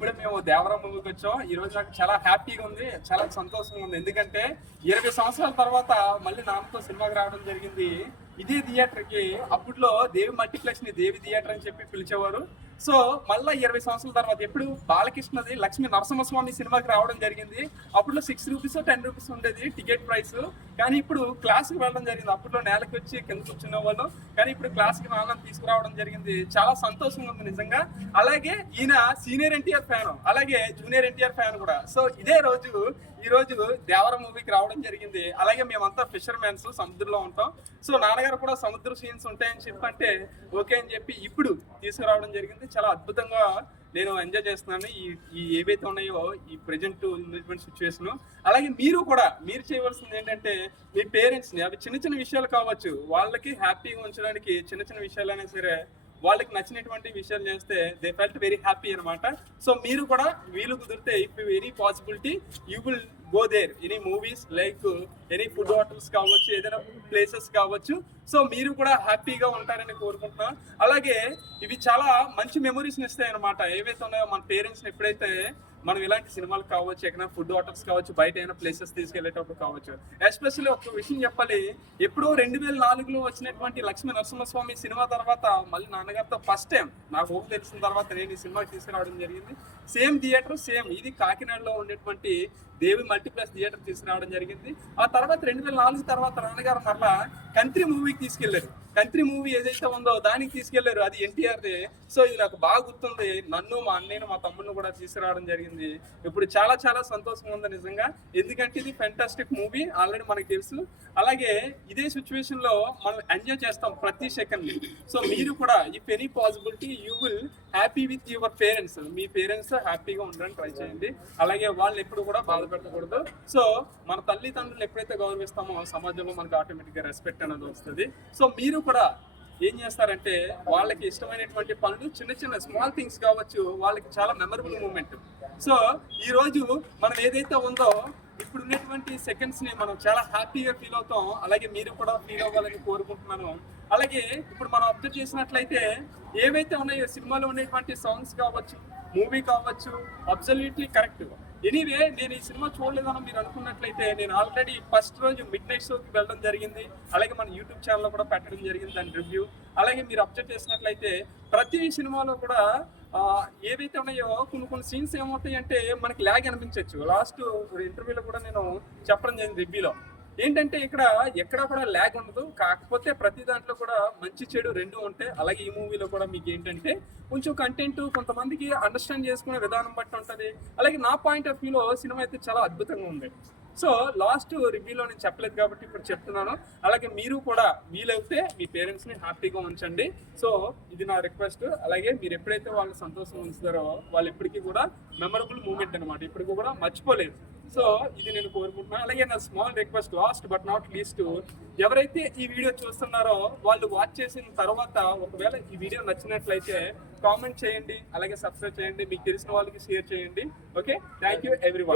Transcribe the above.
ఇప్పుడే మేము దేవరం ముందుకు వచ్చాం. ఈ రోజు నాకు చాలా హ్యాపీగా ఉంది చాలా సంతోషంగా ఉంది. ఎందుకంటే ఇరవై సంవత్సరాల తర్వాత మళ్ళీ నాన్నతో సినిమాకి రావడం జరిగింది. ఇదే థియేటర్కి అప్పట్లో దేవి మల్టీప్లెక్స్ని దేవి థియేటర్ అని చెప్పి పిలిచేవారు. సో మళ్ళీ ఇరవై సంవత్సరాల తర్వాత ఎప్పుడు బాలకృష్ణది లక్ష్మీ నరసింహస్వామి సినిమాకి రావడం జరిగింది. అప్పట్లో సిక్స్ రూపీస్ టెన్ రూపీస్ ఉండేది టికెట్ ప్రైస్ కానీ ఇప్పుడు క్లాస్కి వెళ్ళడం జరిగింది. అప్పట్లో నేలకి వచ్చి కింద కూర్చునే వాళ్ళు కానీ ఇప్పుడు క్లాస్కి నాన్న తీసుకురావడం జరిగింది. చాలా సంతోషంగా ఉంది నిజంగా. అలాగే ఈయన సీనియర్ ఎన్టీఆర్ ఫ్యాన్ అలాగే జూనియర్ ఎన్టీఆర్ ఫ్యాన్ కూడా. సో ఇదే రోజు ఈ రోజు దేవర మూవీకి రావడం జరిగింది. అలాగే మేమంతా ఫిషర్ మ్యాన్స్ సముద్రంలో ఉంటాం. సో నాన్నగారు కూడా సముద్ర సీన్స్ ఉంటాయని చెప్పి అంటే ఓకే అని చెప్పి ఇప్పుడు తీసుకురావడం జరిగింది. చాలా అద్భుతంగా నేను ఎంజాయ్ చేస్తున్నాను. ఈ ఈ ఏవైతే ఉన్నాయో ఈ ప్రజెంట్ ఉన్నటువంటి సిచ్యువేషన్ అలాగే మీరు కూడా మీరు చేయవలసింది ఏంటంటే మీ పేరెంట్స్ని అవి చిన్న చిన్న విషయాలు కావచ్చు వాళ్ళకి హ్యాపీగా ఉంచడానికి చిన్న చిన్న విషయాలైనా సరే వాళ్ళకి నచ్చినటువంటి విషయాలు చేస్తే దే ఫెల్ట్ వెరీ హ్యాపీ అనమాట సో మీరు కూడా వీలు కుదిరితే if very possibility you will go there any movies like any food hotels కావచ్చు ఏదైనా ప్లేసెస్ కావచ్చు. సో మీరు కూడా హ్యాపీగా ఉంటారని కోరుకుంటున్నాను అలాగే ఇవి చాలా మంచి మెమొరీస్ని ఇస్తాయి అనమాట ఏవైతే ఉన్నాయో మన పేరెంట్స్ని ఎప్పుడైతే మనం ఇలాంటి సినిమాలు కావచ్చు ఎక్కడైనా ఫుడ్ హోటల్స్ కావచ్చు బయట అయినా ప్లేసెస్ తీసుకెళ్ళేటప్పుడు కావచ్చు. ఎస్పెషల్లీ ఒక విషయం చెప్పాలి ఎప్పుడో రెండు వేల నాలుగులో వచ్చినటువంటి లక్ష్మీ నరసింహస్వామి సినిమా తర్వాత మళ్ళీ నాన్నగారితో ఫస్ట్ టైం నాకు ఊపు తెలిసిన తర్వాత నేను ఈ సినిమాకి తీసుకురావడం జరిగింది. సేమ్ థియేటర్ సేమ్ ఇది కాకినాడలో ఉండేటువంటి దేవి మల్టీప్లెక్స్ థియేటర్ తీసుకురావడం జరిగింది. ఆ తర్వాత రెండు వేల నాలుగు తర్వాత నాన్నగారు మరలా కంట్రీ మూవీకి తీసుకెళ్ళారు కంట్రీ మూవీ ఏదైతే ఉందో దానికి తీసుకెళ్ళారు అది ఎన్టీఆర్ది సో ఇది నాకు బాగా గుర్తుంది. నన్ను మా అన్నయ్యను మా తమ్ముడిని కూడా తీసుకురావడం జరిగింది. ఇప్పుడు చాలా చాలా సంతోషంగా ఉంది నిజంగా. ఎందుకంటే ఇది ఫెంటాస్టిక్ మూవీ ఆల్రెడీ మనకు తెలుసు. అలాగే ఇదే సిచ్యువేషన్లో మనం ఎంజాయ్ చేస్తాం ప్రతి సెకండ్ సో మీరు కూడా if any possibility you will happy with your parents me parents హ్యాపీగా ఉండడానికి ట్రై చేయండి. అలాగే వాళ్ళు ఎప్పుడు కూడా బాధ పెట్టకూడదు. సో మన తల్లిదండ్రులు ఎప్పుడైతే గౌరవిస్తామో సమాజంలో మనకు ఆటోమేటిక్గా రెస్పెక్ట్ అనేది వస్తుంది. సో మీరు కూడా ఏం చేస్తారంటే వాళ్ళకి ఇష్టమైనటువంటి పనులు చిన్న చిన్న స్మాల్ థింగ్స్ కావచ్చు వాళ్ళకి చాలా మెమరబుల్ మూమెంట్ సో ఈ రోజు మనం ఏదైతే ఉందో ఇప్పుడు ఉన్నటువంటి సెకండ్స్ని మనం చాలా హ్యాపీగా ఫీల్ అవుతాం. అలాగే మీరు కూడా ఫీల్ అవ్వాలని కోరుకుంటున్నాను. అలాగే ఇప్పుడు మనం అబ్జర్వ్ చేసినట్లయితే ఏవైతే ఉన్నాయో సినిమాలో ఉండేటువంటి సాంగ్స్ కావచ్చు మూవీ కావచ్చు అబ్సల్యూట్లీ కరెక్ట్ ఎనీవే నేను ఈ సినిమా చూడలేదని మీరు అనుకున్నట్లయితే నేను ఆల్రెడీ ఫస్ట్ రోజు మిడ్ నైట్ షోకి వెళ్ళడం జరిగింది. అలాగే మన యూట్యూబ్ ఛానల్లో కూడా పెట్టడం జరిగింది దాని రివ్యూ అలాగే మీరు అప్డేట్ చేసినట్లయితే ప్రతి సినిమాలో కూడా ఏవైతే ఉన్నాయో కొన్ని కొన్ని సీన్స్ ఏమవుతాయి అంటే మనకి ల్యాగ్ అనిపించవచ్చు లాస్ట్ ఇంటర్వ్యూలో కూడా నేను చెప్పడం జరిగింది రివ్యూలో ఏంటంటే ఇక్కడ ఎక్కడ కూడా ల్యాగ్ ఉండదు. కాకపోతే ప్రతి దాంట్లో కూడా మంచి చెడు రెండు ఉంటాయి అలాగే ఈ మూవీలో కూడా మీకు ఏంటంటే కొంచెం కంటెంట్ కొంతమందికి అండర్స్టాండ్ చేసుకునే విధానం బట్టి ఉంటుంది. అలాగే నా పాయింట్ ఆఫ్ వ్యూలో సినిమా అయితే చాలా అద్భుతంగా ఉంది. సో లాస్ట్ రివ్యూలో నేను చెప్పలేదు కాబట్టి ఇప్పుడు చెప్తున్నాను. అలాగే మీరు కూడా వీలైతే మీ పేరెంట్స్ని హ్యాపీగా ఉంచండి. సో ఇది నా రిక్వెస్ట్ అలాగే మీరు ఎప్పుడైతే వాళ్ళు సంతోషం ఉంచుతారో వాళ్ళు ఎప్పటికీ కూడా మెమరబుల్ మూమెంట్ అనమాట ఇప్పటికీ కూడా మర్చిపోలేదు. సో ఇది నేను కోరుకుంటున్నాను అలాగే నా small request last but not least ఎవరైతే ఈ వీడియో చూస్తున్నారో వాళ్ళు వాచ్ చేసిన తర్వాత ఒకవేళ ఈ వీడియో నచ్చినట్లయితే కామెంట్ చేయండి అలాగే సబ్స్క్రైబ్ చేయండి మీకు తెలిసిన వాళ్ళకి షేర్ చేయండి. Okay thank you every